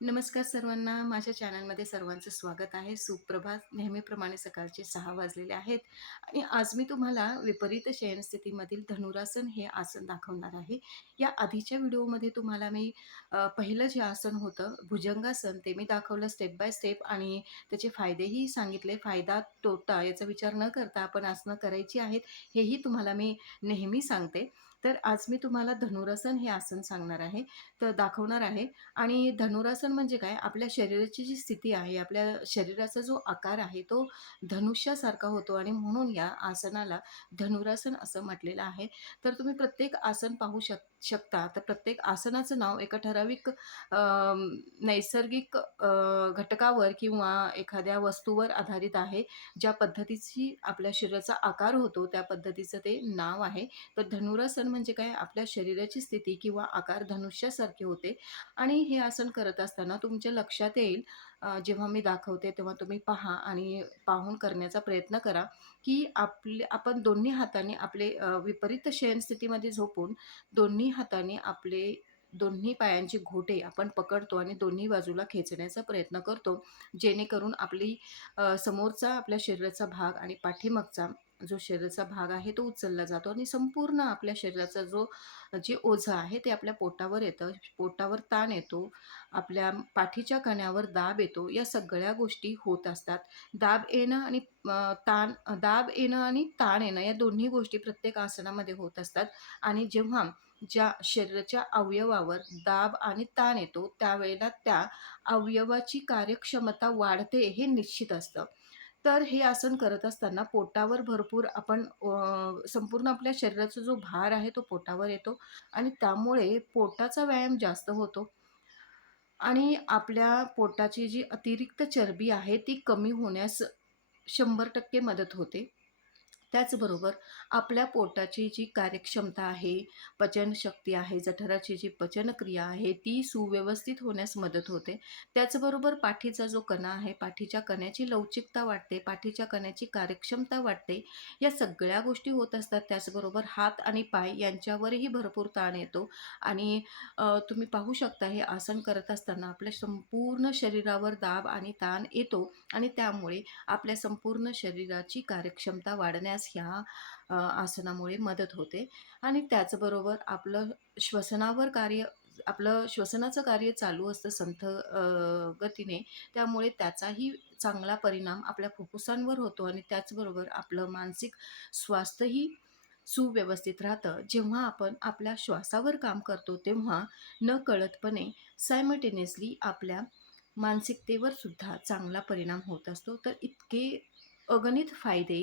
नमस्कार सर्वांना. माझ्या चॅनलमध्ये सर्वांचं स्वागत आहे. सुप्रभात. नेहमीप्रमाणे सकाळचे 6 वाजलेले आहेत आणि आज मी तुम्हाला विपरीत शयनस्थितीमधील धनुरासन हे आसन दाखवणार आहे. या आधीच्या व्हिडिओमध्ये तुम्हाला मी पहिलं जे आसन होतं भुजंगासन ते मी दाखवलं स्टेप बाय स्टेप आणि त्याचे फायदेही सांगितले. फायदा, तोटा याचा विचार न करता आपण आसनं करायची आहेत हेही तुम्हाला मी नेहमी सांगते. तर आज मी तुम्हाला धनुरासन हे आसन सांगणार आहे, तर दाखवणार आहे. आणि धनुरासन म्हणजे काय? आपल्या शरीराची जी स्थिती आहे, आपल्या शरीराचा जो आकार आहे, तो धनुष्यासारखा होतो आणि म्हणून या आसनाला धनुरासन असं म्हटलेलं आहे. तर तुम्ही प्रत्येक आसन पाहू शकता. तर प्रत्येक आसनाचं नाव एका ठराविक नैसर्गिक घटकावर किंवा एखाद्या वस्तूवर आधारित आहे. ज्या पद्धतीची आपल्या शरीराचा आकार होतो, त्या पद्धतीचं ते नाव आहे. तर धनुरासन म्हणजे काय? आपल्या शरीराची स्थिती किंवा आकार धनुष्यासारखे होते आणि हे आसन करत असताना तुमच्या लक्षात येईल जेव्हा मी दाखवते तेव्हा तुम्ही पहा आणि पाहून करण्याचा प्रयत्न करा, की आपण दोन्ही हातांनी आपले विपरीत शयनस्थितीमध्ये झोपून दोन्ही हातांनी आपले दोन्ही पायांचे घोटे आपण पकडतो आणि दोन्ही बाजूला खेचण्याचा प्रयत्न करतो. जेणेकरून समोरचा आपल्या शरीराचा भाग आणि पाठीमागचा जो शरीराचा भाग आहे तो उचलला जातो आणि संपूर्ण आपल्या शरीराचा जे ओझं आहे ते आपल्या पोटावर येतं. पोटावर ताण येतो, आपल्या पाठीच्या कण्यावर दाब येतो. या सगळ्या गोष्टी होत असतात. दाब येणं आणि ताण येणं या दोन्ही गोष्टी प्रत्येक आसनामध्ये होत असतात आणि जेव्हा ज्या शरीराच्या अवयवावर दाब आणि ताण येतो, त्यावेळेला त्या अवयवाची कार्यक्षमता वाढते हे निश्चित असतं. तर हे आसन करत असताना पोटावर भरपूर आपण संपूर्ण आपल्या शरीराचा जो भार आहे तो पोटावर येतो आणि त्यामुळे पोटाचा व्यायाम जास्त होतो आणि आपल्या पोटाची जी अतिरिक्त चरबी आहे ती कमी होण्यास 100% मदत होते. त्याचबरोबर आपल्या पोटाची जी कार्यक्षमता आहे, पचनशक्ती आहे, जठराची जी पचनक्रिया आहे, ती सुव्यवस्थित होण्यास मदत होते. त्याचबरोबर पाठीचा जो कणा आहे, पाठीच्या कण्याची लवचिकता वाढते, पाठीच्या कण्याची कार्यक्षमता वाढते. या सगळ्या गोष्टी होत असतात. त्याचबरोबर हात आणि पाय यांच्यावरही भरपूर ताण येतो आणि तुम्ही पाहू शकता हे आसन करत असताना आपल्या संपूर्ण शरीरावर दाब आणि ताण येतो आणि त्यामुळे आपल्या संपूर्ण शरीराची कार्यक्षमता वाढण्यास ह्या आसनामुळे मदत होते आणि त्याचबरोबर आपलं श्वसनाचं कार्य चालू असतं संथ गतीने. त्यामुळे त्याचाही चांगला परिणाम आपल्या फुफ्फुसांवर होतो आणि त्याचबरोबर आपलं मानसिक स्वास्थ्यही सुव्यवस्थित राहतं. जेव्हा आपण आपल्या श्वासावर काम करतो, तेव्हा नकळतपणे सायमल्टेनियसली आपल्या मानसिकतेवर सुद्धा चांगला परिणाम होत असतो. तर इतके अगणित फायदे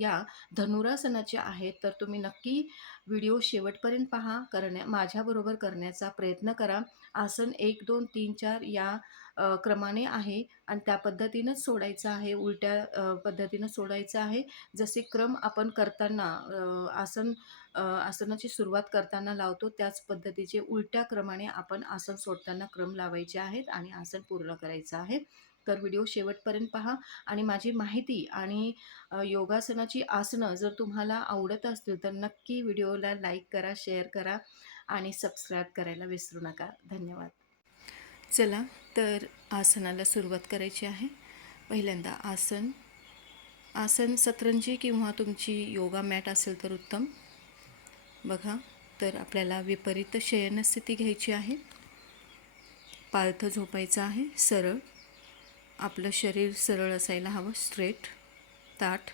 या धनुरासनाचे आहेत. तर तुम्ही नक्की व्हिडिओ शेवटपर्यंत पहा. माझ्याबरोबर करण्याचा प्रयत्न करा. आसन 1, 2, 3, 4 या क्रमाने आहे आणि त्या पद्धतीनंच सोडायचं आहे. उलट्या पद्धतीनं सोडायचं आहे. जसे क्रम आपण करताना आसनाची सुरुवात करताना लावतो, त्याच पद्धतीचे उलट्या क्रमाने आपण आसन सोडताना क्रम लावायचे आहेत आणि आसन पूर्ण करायचं आहे. तर व्हिडिओ शेवटपर्यंत पहा आणि माझी माहिती आणि योगासनाची आसनं जर तुम्हाला आवडत असतील, तर नक्की व्हिडिओला लाईक करा, शेअर करा आणि सबस्क्राईब करायला विसरू नका. धन्यवाद. चला, तर आसनाला सुरुवात करायची आहे. पहिल्यांदा आसन आसन सतरंजी किंवा तुमची योगा मॅट असेल तर उत्तम. बघा, तर आपल्याला विपरीत शयनस्थिती घ्यायची आहे. पालथं झोपायचं आहे, सरळ. आपलं शरीर सरळ असायला हवं, स्ट्रेट, ताठ.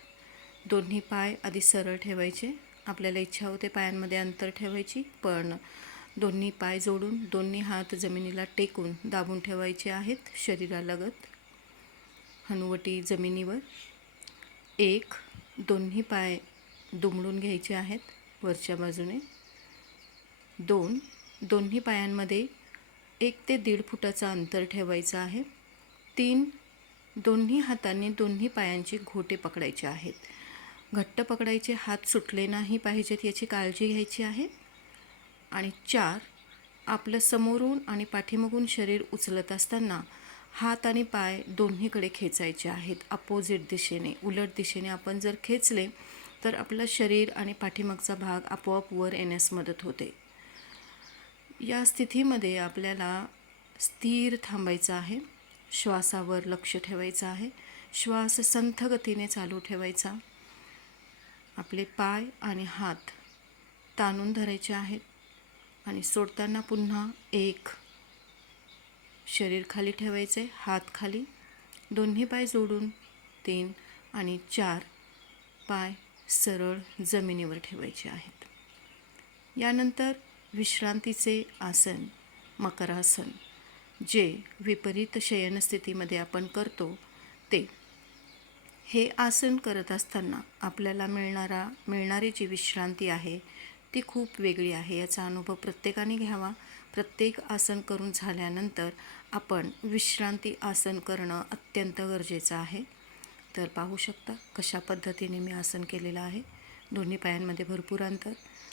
दोन्ही पाय आधी सरळ ठेवायचे. आपल्याला इच्छा होते पायांमध्ये अंतर ठेवायची, पण दोन्ही पाय जोडून दोन्ही हात जमिनीला टेकून दाबून ठेवायचे आहेत शरीरालगत. हनुवटी जमिनीवर. 1, दोन्ही पाय दुमडून घ्यायचे आहेत वरच्या बाजूने. 2, दोन्ही पायांमध्ये 1 ते 1.5 फुटाचं अंतर ठेवायचं आहे. 3, दोन्ही हातांनी दोन्ही पायांचे घोटे पकडायचे आहेत. घट्ट पकडायचे, हात सुटले नाही पाहिजेत याची काळजी घ्यायची आहे. आणि 4, आपलं समोरून आणि पाठीमागून शरीर उचलत असताना हात आणि पाय दोन्हीकडे खेचायचे आहेत. अपोजिट दिशेने, उलट दिशेने आपण जर खेचले तर आपलं शरीर आणि पाठीमागचा भाग आपोआप वर येण्यास मदत होते. या स्थितीमध्ये आपल्याला स्थिर थांबायचं आहे. श्वासावर लक्ष ठेवायचं आहे. श्वास संथ गतीने चालू ठेवायचा. आपले पाय आणि हात ताणून धरायचे आहेत आणि सोडताना पुन्हा 1, शरीर खाली ठेवायचे, हात खाली, दोन्ही पाय जोडून 3 आणि 4, पाय सरळ जमिनीवर ठेवायचे आहेत. यानंतर विश्रांतीचे आसन मकरासन, जे विपरीत शयनस्थितीमध्ये आपण करतो ते. हे आसन करत असताना आपल्याला मिळणारी जी विश्रांती आहे ती खूप वेगळी आहे. याचा अनुभव प्रत्येकाने घ्यावा. प्रत्येक आसन करून झाल्यानंतर आपण विश्रांती आसन करणं अत्यंत गरजेचं आहे. तर पाहू शकता कशा पद्धतीने मी आसन केलेलं आहे. दोन्ही पायांमध्ये भरपूर अंतर,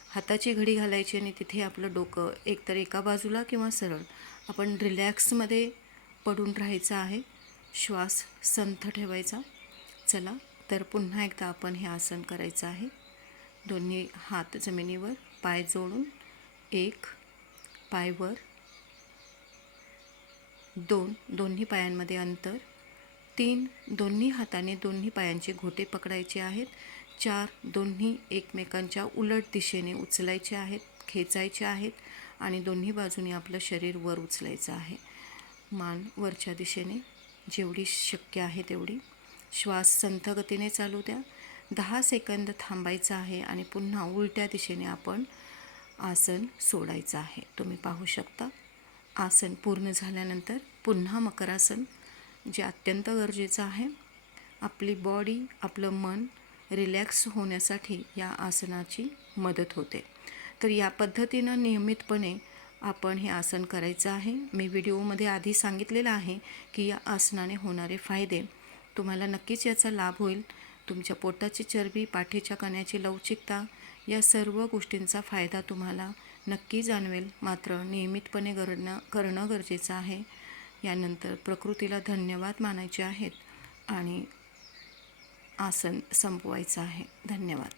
हाताची घडी घालायची आणि तिथे आपलं डोकं एकतर एका बाजूला किंवा सरळ आपण रिलॅक्समध्ये पडून राहायचं आहे. श्वास संथ ठेवायचा. चला तर पुन्हा एकदा आपण हे आसन करायचं आहे. दोन्ही हात जमिनीवर, पाय जोडून 1, पाय वर, 2, दोन्ही पायांमध्ये अंतर, 3, दोन्ही हाताने दोन्ही पायांचे घोटे पकडायचे आहेत, 4, दोन्ही एकमेकांच्या उलट दिशेने उचलायचे आहेत, खेचायचे आहेत आणि दोन्ही बाजूने आपलं शरीर वर उचलायचं आहे. मान वरच्या दिशेने जेवढी शक्य आहे तेवढी. श्वास संथ गतीने चालू द्या. 10 सेकंद थांबायचं आहे आणि पुन्हा उलट्या दिशेने आपण आसन सोडायचं आहे. तुम्ही पाहू शकता. आसन पूर्ण झाल्यानंतर पुन्हा मकरासन, जे अत्यंत गरजेचं आहे. आपली बॉडी, आपलं मन रिलॅक्स होण्यासाठी या आसनाची मदत होते. तर या पद्धतीनं नियमितपणे आपण हे आसन करायचं आहे. मी व्हिडिओमध्ये आधी सांगितलेलं आहे की या आसनाने होणारे फायदे. तुम्हाला नक्कीच याचा लाभ होईल. तुमच्या पोटाची चरबी, पाठीच्या कण्याची लवचिकता या सर्व गोष्टींचा फायदा तुम्हाला नक्की जाणवेल. मात्र नियमितपणे करणं गरजेचं आहे. यानंतर प्रकृतीला धन्यवाद मानायचे आहेत आणि आसन संपवायचं आहे. धन्यवाद.